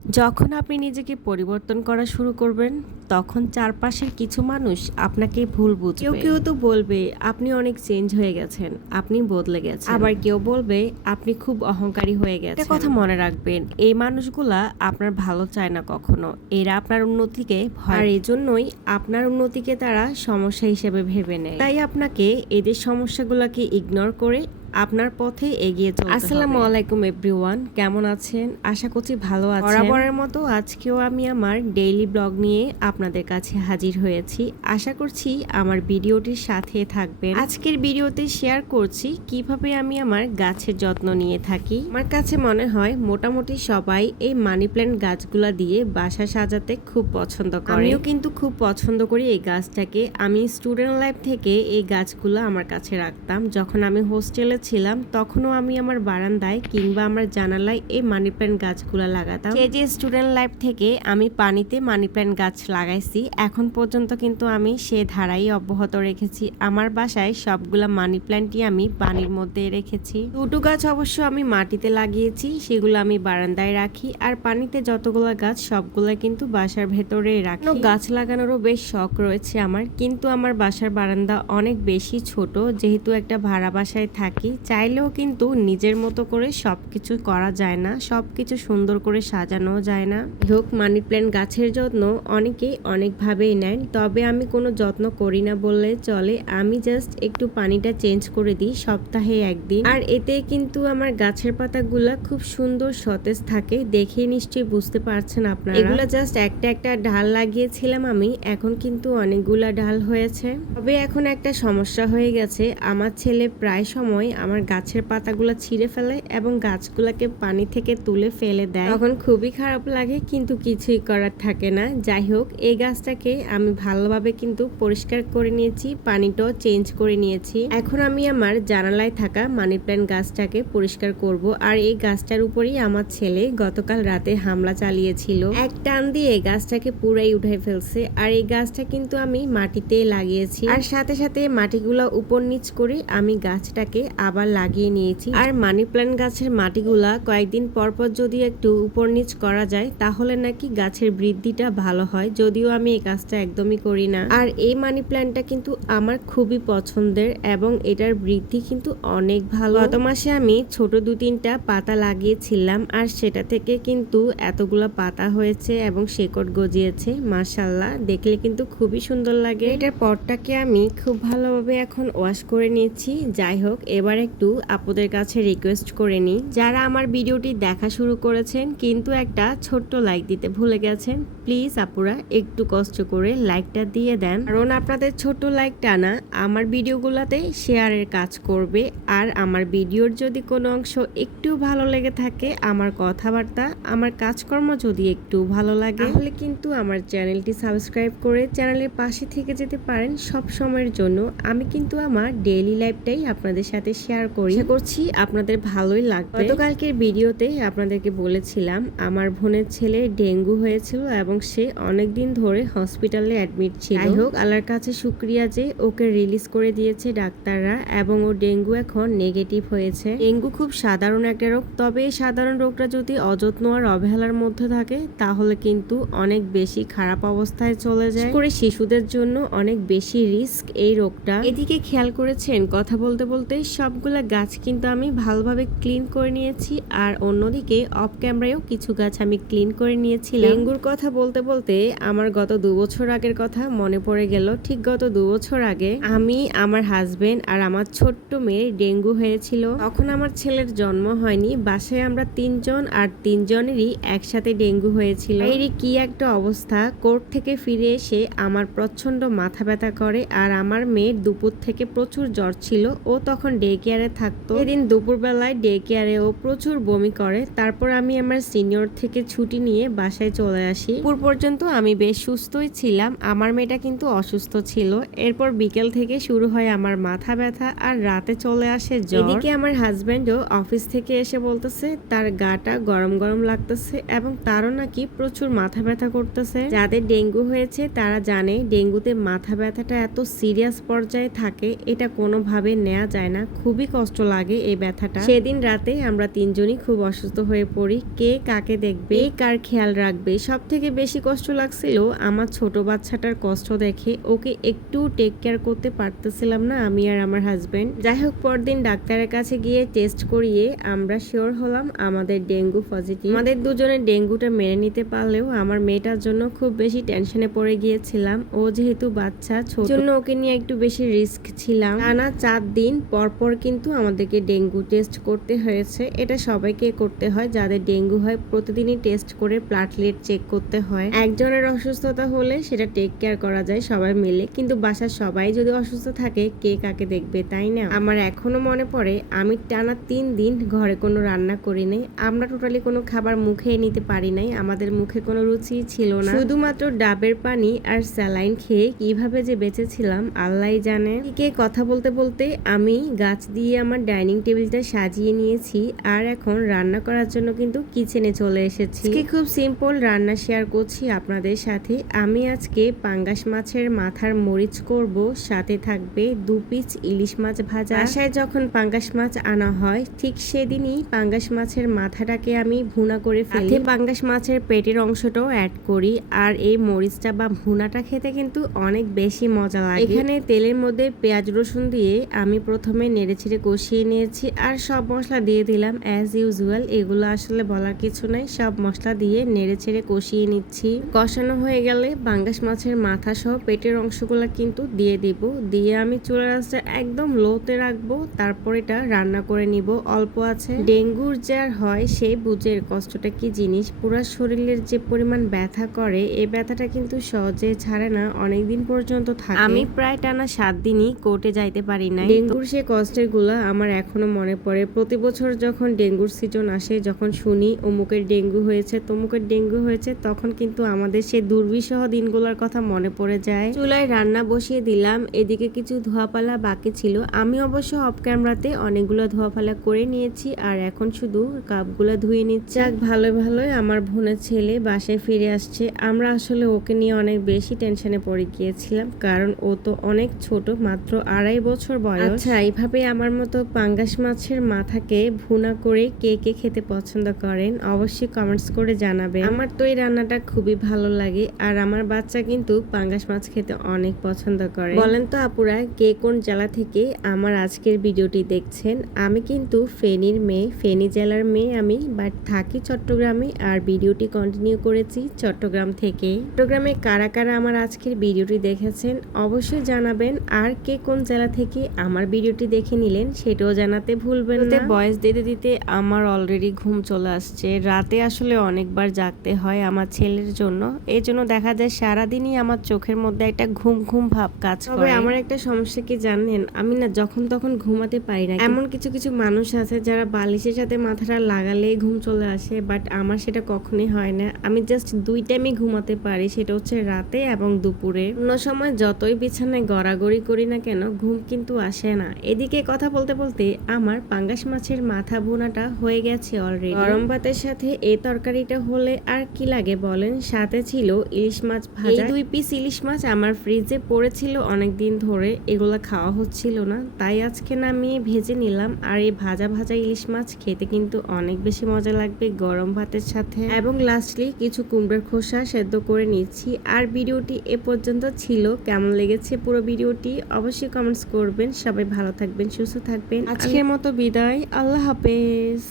যখন আপনি নিজেকে পরিবর্তন করা শুরু করবেন, তখন চারপাশের কিছু মানুষ আপনাকে ভুল বুঝবে। কেউ কেউ তো বলবে আপনি অনেক চেঞ্জ হয়ে গেছেন, আপনি বদলে গেছেন। আবার কেউ বলবে আপনি খুব অহংকারী হয়ে গেছেন। একটা কথা মনে রাখবেন, এই মানুষগুলা আপনার ভালো চায় না কখনো। এরা আপনার উন্নতিকে ভয়, আর এই জন্যই আপনার উন্নতিকে তারা সমস্যা হিসেবে ভেবে নেয়। তাই আপনাকে এদের সমস্যাগুলোকে ইগনোর করে আপনার পথে এগিয়ে চলতে হবে। আসসালামু আলাইকুম এভরিওয়ান, কেমন আছেন? আশা করছি ভালো আছেন। বরাবরের মতো আজকেও আমি আমার ডেইলি ব্লগ নিয়ে আপনাদের কাছে হাজির হয়েছি। আশা করছি আমার ভিডিওটির সাথে থাকবেন। আজকের ভিডিওতে শেয়ার করছি কিভাবে আমি আমার গাছের যত্ন নিয়ে থাকি। আমার কাছে মনে হয় মোটামুটি সবাই এই মানি প্ল্যান্ট গাছগুলা দিয়ে বাসা সাজাতে খুব পছন্দ করে। আমিও কিন্তু খুব পছন্দ করি এই গাছটাকে। আমি স্টুডেন্ট লাইফ থেকে এই গাছগুলো আমার কাছে রাখতাম। যখন আমি হোস্টেলে ছিলাম তখনও আমি আমার বারান্দায় কিংবা আমার জানালায় এই মানি প্ল্যান্ট গাছগুলো লাগাতাম। এই যে স্টুডেন্ট লাইফ থেকে আমি পানিতে মানি প্ল্যান্ট গাছ লাগাইছি, এখন পর্যন্ত কিন্তু আমি সে ধারাই অব্যাহত রেখেছি। আমার বাসায় সবগুলা মানি প্ল্যান্টই আমি পানির মধ্যে রেখেছি। দুটো গাছ অবশ্য আমি মাটিতে লাগিয়েছি, সেগুলো আমি বারান্দায় রাখি। আর পানিতে যতগুলো গাছ সবগুলা কিন্তু বাসার ভেতরে রাখি। গাছ লাগানোরও বেশ শখ রয়েছে আমার, কিন্তু আমার বাসার বারান্দা অনেক বেশি ছোট, যেহেতু একটা ভাড়া বাসায় থাকি। চাইলেও কিন্তু নিজের মতো করে সবকিছু করা যায় না, সবকিছু সুন্দর করে সাজানো যায় না। হোক, মানি প্ল্যান্ট গাছের যত্ন অনেকেই অনেকভাবেই নেন, তবে আমি কোনো যত্ন করি না বললে চলে। আমি জাস্ট একটু পানিটা চেঞ্জ করে দিই সপ্তাহে একদিন, আর এতে কিন্তু আমার গাছের পাতাগুলা খুব সুন্দর সতেজ থাকে। দেখে নিশ্চয়ই বুঝতে পারছেন আপনারা। এগুলা জাস্ট একটা একটা ডাল লাগিয়েছিলাম আমি, এখন কিন্তু অনেকগুলা ডাল হয়েছে। তবে এখন একটা সমস্যা হয়ে গেছে, আমার ছেলে প্রায় সময় আমার গাছের পাতাগুলো ছিঁড়ে ফেলে এবং গাছগুলোকে পানি থেকে তুলে ফেলে দেয়। তখন খুবই খারাপ লাগে, কিন্তু কিছুই করার থাকে না। যাই হোক, এই গাছটাকে আমি ভালোভাবে কিন্তু পরিষ্কার করে নিয়েছি, পানিটাও চেঞ্জ করে নিয়েছি। এখন আমি আমার জানালায় থাকা মানি প্ল্যান্ট গাছটাকে পরিষ্কার করব। আর এই গাছটার উপরেই আমার ছেলে গতকাল রাতে হামলা চালিয়েছিল, এক টান দিয়ে এই গাছটাকে পুরাই উঠে ফেলছে। আর এই গাছটা কিন্তু আমি মাটিতে লাগিয়েছি, আর সাথে সাথে মাটিগুলো উপর নিচ করে আমি গাছটাকে আবার লাগিয়ে নিয়েছি। আর মানি প্ল্যান্ট গাছের মাটিগুলা কয়েকদিন পরপর যদি একটু উপর নিচ করা যায়, তাহলে নাকি গাছের বৃদ্ধিটা ভালো হয়। যদিও আমি এই কাজটা একদমই করি না। আর এই মানি প্ল্যান্টটা কিন্তু আমার খুবই পছন্দের এবং এটার বৃদ্ধি কিন্তু অনেক ভালো। গত মাসে আমি ছোট 2-3টা পাতা লাগিয়েছিলাম, আর সেটা থেকে কিন্তু এতগুলা পাতা হয়েছে এবং শেকড় গজিয়েছে। মাশাআল্লাহ, দেখলে কিন্তু খুবই সুন্দর লাগে। এটার পটটাকে আমি খুব ভালোভাবে এখন ওয়াশ করে নিয়েছি। যাই হোক, এবার একটু আপুদের কাছে রিকোয়েস্ট করে নিই, যারা আমার ভিডিওটি দেখা শুরু করেছেন কিন্তু একটা ছোট্ট লাইক দিতে ভুলে গেছেন, প্লিজ আপুরা একটু কষ্ট করে লাইকটা দিয়ে দেন, কারণ আপনাদের ছোট্ট লাইকটা না আমার ভিডিওগুলোতে শেয়ারের কাজ করবে। আর আমার ভিডিওর যদি কোনো অংশ একটু ভালো লেগে থাকে, আমার কথাবার্তা, আমার কাজকর্ম যদি একটু ভালো লাগে, তাহলে কিন্তু আমার চ্যানেলটি সাবস্ক্রাইব করে চ্যানেলের পাশে থেকে যেতে পারেন সব সময়ের জন্য। আমি কিন্তু আমার ডেইলি লাইফটাই আপনাদের সাথে শেয়ার করি, করছি আপনাদের ভালোই লাগবে। গতকালকের ভিডিওতে আপনাদেরকে বলেছিলাম আমার বোনের ছেলে ডেঙ্গু হয়েছিল এবং সে অনেকদিন ধরে হসপিটালে অ্যাডমিট ছিল। যাই হোক, আল্লাহর কাছে শুকরিয়া যে ওকে রিলিজ করে দিয়েছে ডাক্তাররা এবং ও ডেঙ্গু এখন নেগেটিভ হয়েছে। ডেঙ্গু খুব সাধারণ একটা রোগ, তবে এই সাধারণ রোগটা যদি অযত্ন আর অবহেলার মধ্যে থাকে, তাহলে কিন্তু অনেক বেশি খারাপ অবস্থায় চলে যায়। করে শিশুদের জন্য অনেক বেশি রিস্ক এই রোগটা। এদিকে খেয়াল করেছেন, কথা বলতে বলতে সবগুলা গাছ কিন্তু আমি ভালোভাবে ক্লিন করে নিয়েছি, আর অন্যদিকে অফ ক্যামেরায়ও কিছু গাছ আমি ক্লিন করে নিয়েছিলাম। ডেঙ্গুর কথা বলতে বলতে আমার গত 2 বছর আগের কথা মনে পড়ে গেল। ঠিক গত 2 বছর আগে আমি, আমার হাজবেন্ড আর আমার ছোট্ট মেয়ের ডেঙ্গু হয়েছিল। তখন আমার ছেলের জন্ম হয়নি, বাসায় আমরা 3 জন, আর 3 জনেরই একসাথে ডেঙ্গু হয়েছিল। এরই কি একটা অবস্থা, কোর্ট থেকে ফিরে এসে আমার প্রচন্ড মাথা ব্যথা করে, আর আমার মেয়ের দুপুর থেকে প্রচুর জ্বর ছিল। ও তখন ডে কেয়ারে থাকতো। এদিন দুপুরবেলায় ডে কেয়ারে ও প্রচুর বমি করে। তারপর আমি আমার সিনিয়র থেকে ছুটি নিয়ে বাসায় চলে আসি। দুপুর পর্যন্ত আমি বেশ সুস্থই ছিলাম, আমার মেয়েটা কিন্তু অসুস্থ ছিল। এরপর বিকেল থেকে শুরু হয় আমার মাথা ব্যথা, আর রাতে চলে আসে জ্বর। এদিকে আমার হাজবেন্ডও অফিস থেকে এসে বলতেছে তার গাটা গরম গরম লাগতেছে এবং তারও নাকি প্রচুর মাথা ব্যথা করতেছে। যাদের ডেঙ্গু হয়েছে তারা জানে ডেঙ্গুতে মাথা ব্যথাটা এত সিরিয়াস পর্যায়ে থাকে, এটা কোনোভাবে নেওয়া যায় না, খুব খুবই কষ্ট লাগে এই ব্যথাটা। সেদিন রাতে আমরা তিনজনই খুব অসুস্থ হয়ে পড়ি। কে কাকে দেখবে, কার খেয়াল রাখবে। সব থেকে বেশি কষ্ট লাগছিল আমার ছোট বাচ্চাটার কষ্ট দেখে। ওকে একটু টেক কেয়ার করতে পারতেছিলাম না আমি আর আমার হাজবেন্ড। যাই হোক, পরদিন ডাক্তারের কাছে গিয়ে টেস্ট করিয়ে আমরা শিওর হলাম আমাদের ডেঙ্গু পজিটিভ। আমাদের দুজনের ডেঙ্গুটা মেনে নিতে পারলেও আমার মেয়েটার জন্য খুব বেশি টেনশনে পড়ে গিয়েছিলাম। ও যেহেতু বাচ্চা, ছোট জন্য ওকে নিয়ে একটু বেশি রিস্ক ছিলাম। টানা 4 দিন পর কিন্তু আমাদেরকে ডেঙ্গু টেস্ট করতে হয়েছে। এটা সবাইকে করতে হয় যাদের ডেঙ্গু হয়। প্রতিদিনই টেস্ট করে প্লাটলেট চেক করতে হয়। একজনের অসুস্থতা হলে সেটা টেক কেয়ার করা যায় সবাই মিলে, কিন্তু বাসার সবাই যদি অসুস্থ থাকে কে কাকে দেখবে, তাই না? আমার এখনো মনে পড়ে আমি টানা 3 দিন ঘরে কোনো রান্না করি নাই। আমরা টোটালি কোনো খাবার মুখে নিতে পারি নাই। আমাদের মুখে কোনো রুচি ছিল না। শুধুমাত্র ডাবের পানি আর স্যালাইন খেয়ে কিভাবে যে বেঁচেছিলাম আল্লাহই জানে। কে কথা বলতে বলতে আমি গাছ দিয়ে আমার ডাইনিং টেবিলটা সাজিয়ে নিয়েছি আর এখন রান্না করার জন্য কিন্তু কিচেনে চলে এসেছি। খুব সিম্পল রান্না শেয়ার করছি আপনাদের সাথে। আমি আজকে পাঙ্গাস মাছের মাথার মরিচ করব, সাথে থাকবে 2 পিস ইলিশ মাছ ভাজা। বাসায় যখন পাঙ্গাস মাছ আনা হয় ঠিক সেদিনই পাঙ্গাস মাছের মাথাটাকে আমি ভুনা করে ফেলি। পাঙ্গাস মাছের পেটের অংশটাও অ্যাড করি। আর এই মরিচটা বা ভুনাটা খেতে কিন্তু অনেক বেশি মজা লাগে। এখানে তেলের মধ্যে পেঁয়াজ রসুন দিয়ে আমি প্রথমে নেড়েচেড়ে কষিয়ে নিয়েছি আর সব মশলা দিয়ে দিলাম অ্যাজ ইউজুয়াল। এগুলো আসলে বলার কিছু নাই, সব মশলা দিয়ে নেড়েচেড়ে কষিয়ে নিচ্ছি। কষানো হয়ে গেলে পাঙ্গাস মাছের মাথা সহ পেটের অংশগুলো কিন্তু দিয়ে দিব। দিয়ে আমি চুলার আঁচটা একদম লোতে রাখবো। তারপর এটা রান্না করে নিব। অল্প আছে। ডেঙ্গুর যার হয় সে বুঝের কষ্টটা কি জিনিস। পুরা শরীরের যে পরিমাণ ব্যথা করে, এই ব্যথাটা কিন্তু সহজে ছাড়ে না, অনেকদিন পর্যন্ত থাকে। আমি প্রায় টানা 7 দিনই কোর্টে যাইতে পারি না। ডেঙ্গুর সে কষ্টের গুলা আমার এখনো মনে পড়ে। প্রতি বছর যখন ডেঙ্গুর সিজন আসে, যখন শুনি অমুকের ডেঙ্গু হয়েছে, তমুকের ডেঙ্গু হয়েছে, তখন কিন্তু আমাদের সে দুর্বিষহ দিনগুলোর কথা মনে পড়ে যায়। চুলায় রান্না বসিয়ে দিলাম। এদিকে কিছু ধোয়াপালা বাকি ছিল। আমি অবশ্য অফ ক্যামেরাতে অনেকগুলো ধোয়াপালা করে নিয়েছি আর এখন শুধু কাপগুলো ধুয়ে নিচ্ছি। যাক, ভালোই আমার বোনের ছেলে বাসায় ফিরে আসছে। আমরা আসলে ওকে নিয়ে অনেক বেশি টেনশনে পড়ে গিয়েছিলাম, কারণ ও তো অনেক ছোট, মাত্র 2.5 বছর বয়স। আচ্ছা, এইভাবে আমার মতো পাঙ্গাস মাছের মাথাকে ভুনা করে কে কে খেতে পছন্দ করেন অবশ্যই কমেন্টস করে জানাবেন। আমার তো এই রান্নাটা খুবই ভালো লাগে আর আমার বাচ্চা কিন্তু পাঙ্গাস মাছ খেতে অনেক পছন্দ করে। বলেন তো আপুরা, কে কোন জেলা থেকে আমার আজকের ভিডিওটি দেখছেন? আমি কিন্তু ফেনীর মেয়ে, ফেনী জেলার মেয়ে আমি, বাট থাকি চট্টগ্রামে আর ভিডিওটি কন্টিনিউ করেছি চট্টগ্রাম থেকে। চট্টগ্রামে কারা কারা আমার আজকের ভিডিওটি দেখেছেন অবশ্যই জানাবেন। আর কে কোন জেলা থেকে আমার ভিডিওটি দেখে নিলেন সেটাও জানাতে ভুলবেন না। ভয়েস দিতে দিতে আমার অলরেডি ঘুম চলে আসছে। রাতে আসলে অনেকবার জাগতে হয় আমার ছেলের জন্য। এই জন্য দেখা যায় সারাদিনই আমার চোখের মধ্যে একটা ঘুম ঘুম ভাব কাজ করে। তবে আমার একটা সমস্যা কি জানেন, আমি না যখন তখন ঘুমাতে পারি না। এমন কিছু কিছু মানুষ আছে যারা বালিশের সাথে মাথাটা লাগালেই ঘুম চলে আসে, বাট আমার সেটা কখনোই হয় না। আমি জাস্ট 2 টাইমে ঘুমাতে পারি, সেটা হচ্ছে রাতে এবং দুপুরে। অন্য সময় যতই বিছানায় গড়াগড়ি করি না কেন ঘুম কিন্তু আসে না। এদিকে কথা বলতে বলতে আমার পাঙ্গাস মাছের মাথা ভুনাটা হয়ে গেছে অলরেডি। গরম ভাতের সাথে এই তরকারিটা হলে আর কি লাগে বলেন। সাথে ছিল ইলিশ মাছ ভাজা। 2 পিস ইলিশ মাছ আমার ফ্রিজে পড়েছিল অনেকদিন ধরে, এগুলা খাওয়া হচ্ছিল না, তাই আজকে নামিয়ে ভেজে নিলাম। আর এই ভাজা ভাজা ইলিশ মাছ খেতে কিন্তু অনেক বেশি মজা লাগবে গরম ভাতের সাথে। এবং লাস্টলি কিছু কুমড়োর খোসা সেদ্ধ করে নিচ্ছি। আর ভিডিওটি এ পর্যন্ত ছিল। কেমন লেগেছে পুরো ভিডিওটি অবশ্যই কমেন্টস করবেন। সবাই ভালো থাকবেন, সুস্থ থাকবেন। আজকের মতো বিদায়, আল্লাহ হাফেজ।